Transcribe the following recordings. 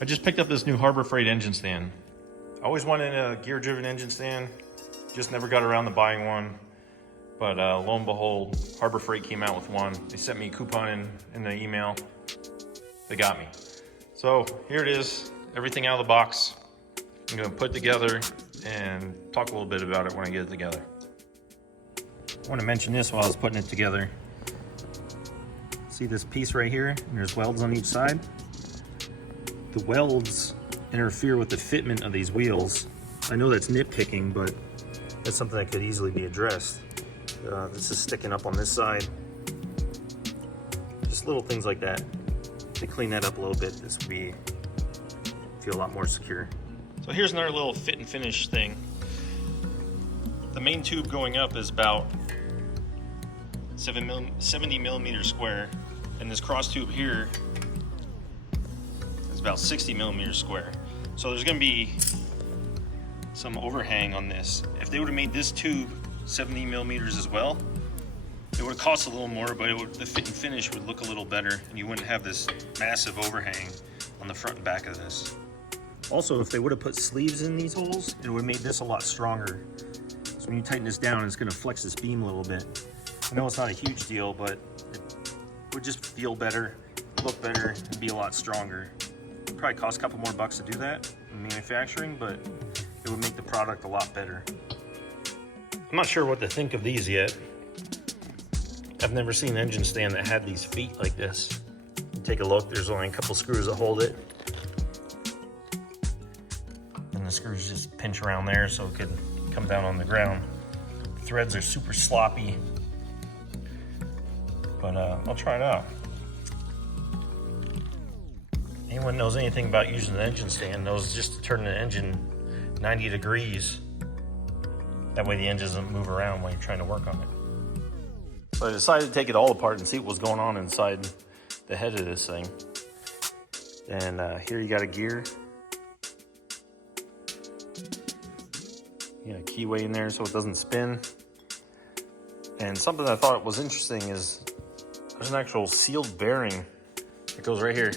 I just picked up this new Harbor Freight engine stand. I always wanted a gear-driven engine stand, just never got around to buying one. But lo and behold, Harbor Freight came out with one. They sent me a coupon in the email. They got me. So here it is, everything out of the box. I'm gonna put it together and talk a little bit about it when I get it together. I want to mention this while I was putting it together. See this piece right here? And there's welds on each side. The welds interfere with the fitment of these wheels. I know that's nitpicking, but that's something that could easily be addressed. This is sticking up on this side. Just little things like that. To clean that up a little bit, this would feel a lot more secure. So here's another little fit and finish thing. The main tube going up is about 70 millimeters square, and this cross tube here is about 60 millimeters square. So there's going to be some overhang on this. If they would have made this tube 70 millimeters as well, it would have cost a little more, but the fit and finish would look a little better, and you wouldn't have this massive overhang on the front and back of this. Also, if they would have put sleeves in these holes, it would have made this a lot stronger. So when you tighten this down, it's going to flex this beam a little bit. I know it's not a huge deal, but it would just feel better, look better, and be a lot stronger. It'd probably cost a couple more bucks to do that in manufacturing, but it would make the product a lot better. I'm not sure what to think of these yet. I've never seen an engine stand that had these feet like this. Take a look, there's only a couple screws that hold it. And the screws just pinch around there so it could come down on the ground. The threads are super sloppy, but I'll try it out. Anyone knows anything about using an engine stand knows just to turn the engine 90 degrees. That way the engine doesn't move around when you're trying to work on it. So I decided to take it all apart and see what was going on inside the head of this thing. And here you got a gear. You got a keyway in there so it doesn't spin. And something I thought was interesting is there's an actual sealed bearing that goes right here.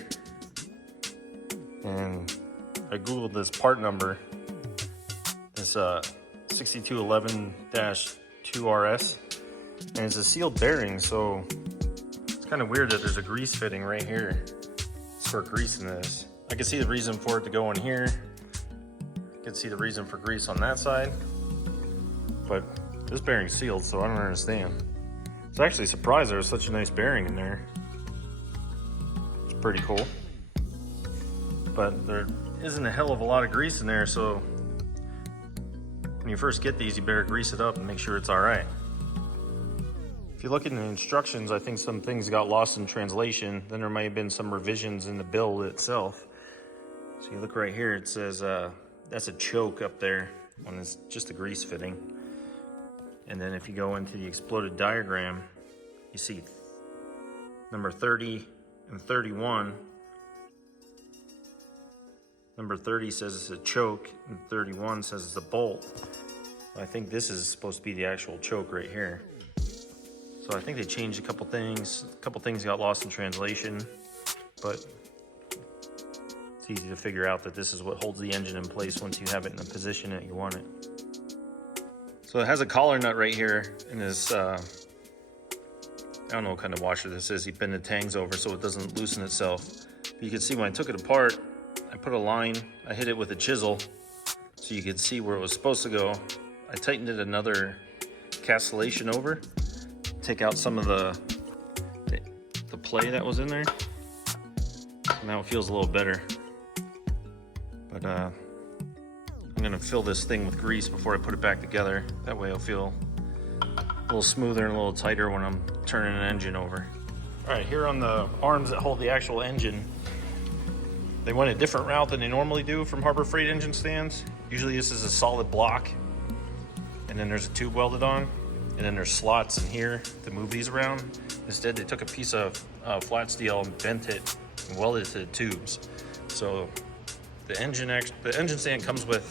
And I googled this part number. It's 6211-2RS. And it's a sealed bearing, so it's kind of weird that there's a grease fitting right here. For grease in this. I can see the reason for it to go in here. I can see the reason for grease on that side. But this bearing's sealed, so I don't understand. I was actually surprised there was such a nice bearing in there. It's pretty cool. But there isn't a hell of a lot of grease in there, so when you first get these, you better grease it up and make sure it's all right. If you look in the instructions, I think some things got lost in translation. Then there may have been some revisions in the build itself. So you look right here, it says that's a choke up there when it's just a grease fitting. And then if you go into the exploded diagram, you see number 30 and 31. Number 30 says it's a choke, and 31 says it's a bolt. I think this is supposed to be the actual choke right here. So I think they changed a couple things. A couple things got lost in translation, but it's easy to figure out that this is what holds the engine in place once you have it in the position that you want it. So it has a collar nut right here in this, I don't know what kind of washer this is. He bent the tangs over so it doesn't loosen itself. But you can see when I took it apart, I put a line, I hit it with a chisel so you could see where it was supposed to go. I tightened it another castellation over. Take out some of the play that was in there. So now it feels a little better. But I'm gonna fill this thing with grease before I put it back together. That way it'll feel a little smoother and a little tighter when I'm turning an engine over. All right, here on the arms that hold the actual engine, they went a different route than they normally do from Harbor Freight engine stands. Usually this is a solid block, and then there's a tube welded on. And then there's slots in here to move these around. Instead, they took a piece of flat steel and bent it and welded it to the tubes. So the engine stand comes with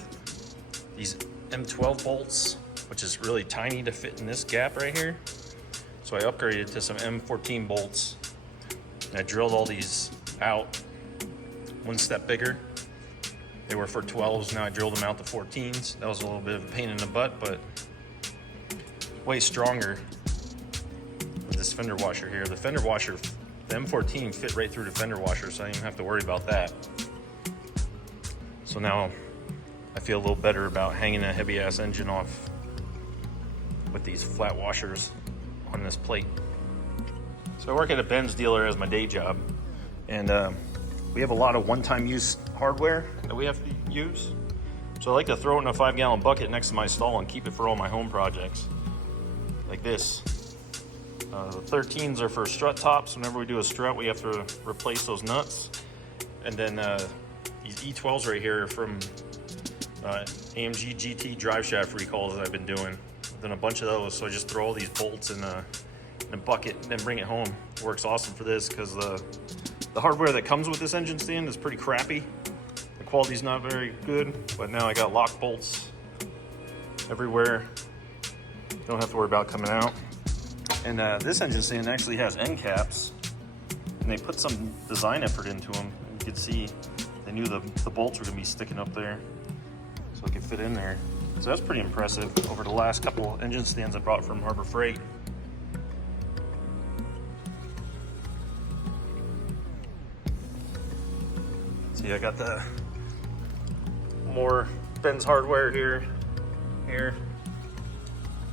these M12 bolts, which is really tiny to fit in this gap right here. So I upgraded to some M14 bolts. And I drilled all these out one step bigger. They were for 12s, now I drilled them out to 14s. That was a little bit of a pain in the butt, but way stronger with this fender washer here. The fender washer, the M14 fit right through the fender washer, so I didn't even have to worry about that. So now I feel a little better about hanging that heavy ass engine off with these flat washers on this plate. So I work at a Benz dealer as my day job, and we have a lot of one-time use hardware that we have to use. So I like to throw it in a 5-gallon bucket next to my stall and keep it for all my home projects. Like this. The 13s are for strut tops. Whenever we do a strut, we have to replace those nuts. And then these E12s right here are from AMG GT drive shaft recalls that I've been doing. I've done a bunch of those, so I just throw all these bolts in a bucket and then bring it home. It works awesome for this because the hardware that comes with this engine stand is pretty crappy. The quality's not very good, but now I got lock bolts everywhere. Don't have to worry about coming out. And this engine stand actually has end caps, and they put some design effort into them. You can see they knew the bolts were gonna be sticking up there, so it could fit in there. So that's pretty impressive over the last couple engine stands I brought from Harbor Freight. See, I got the more Benz hardware here.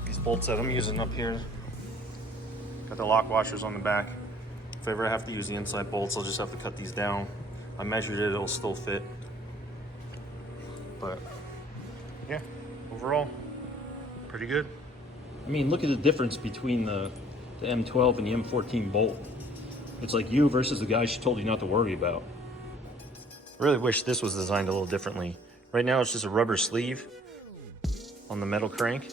These bolts that I'm using up here. Got the lock washers on the back. If I ever have to use the inside bolts, I'll just have to cut these down. I measured it, it'll still fit. But yeah, overall, pretty good. I mean, look at the difference between the M12 and the M14 bolt. It's like you versus the guy she told you not to worry about. I really wish this was designed a little differently. Right now it's just a rubber sleeve on the metal crank.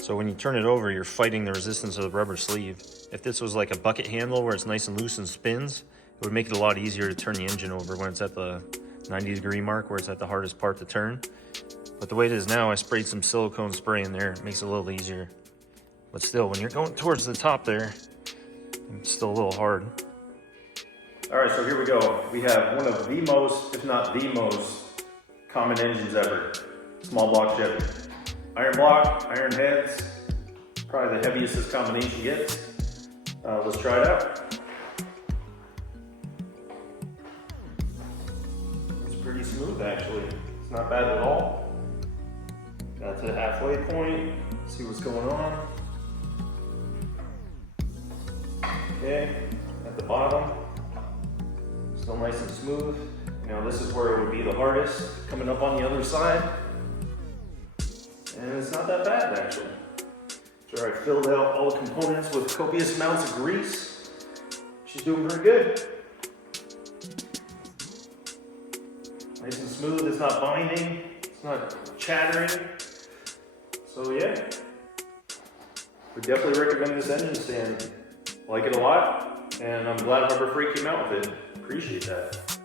So when you turn it over, you're fighting the resistance of the rubber sleeve. If this was like a bucket handle where it's nice and loose and spins, it would make it a lot easier to turn the engine over when it's at the 90-degree mark, where it's at the hardest part to turn. But the way it is now, I sprayed some silicone spray in there. It makes it a little easier. But still, when you're going towards the top there, it's still a little hard. All right, so here we go. We have one of the most, if not the most, common engines ever. Small block Chevy. Iron block, iron heads, probably the heaviest this combination gets. Let's try it out. It's pretty smooth actually. It's not bad at all. Got to the halfway point, see what's going on. Okay, at the bottom, still nice and smooth. Now this is where it would be the hardest, coming up on the other side. And it's not that bad actually. Sure, I filled out all the components with copious amounts of grease. She's doing pretty good. Nice and smooth, it's not binding, it's not chattering. So yeah, would definitely recommend this engine stand. Like it a lot, and I'm glad Harbor Freight came out with it. Appreciate that.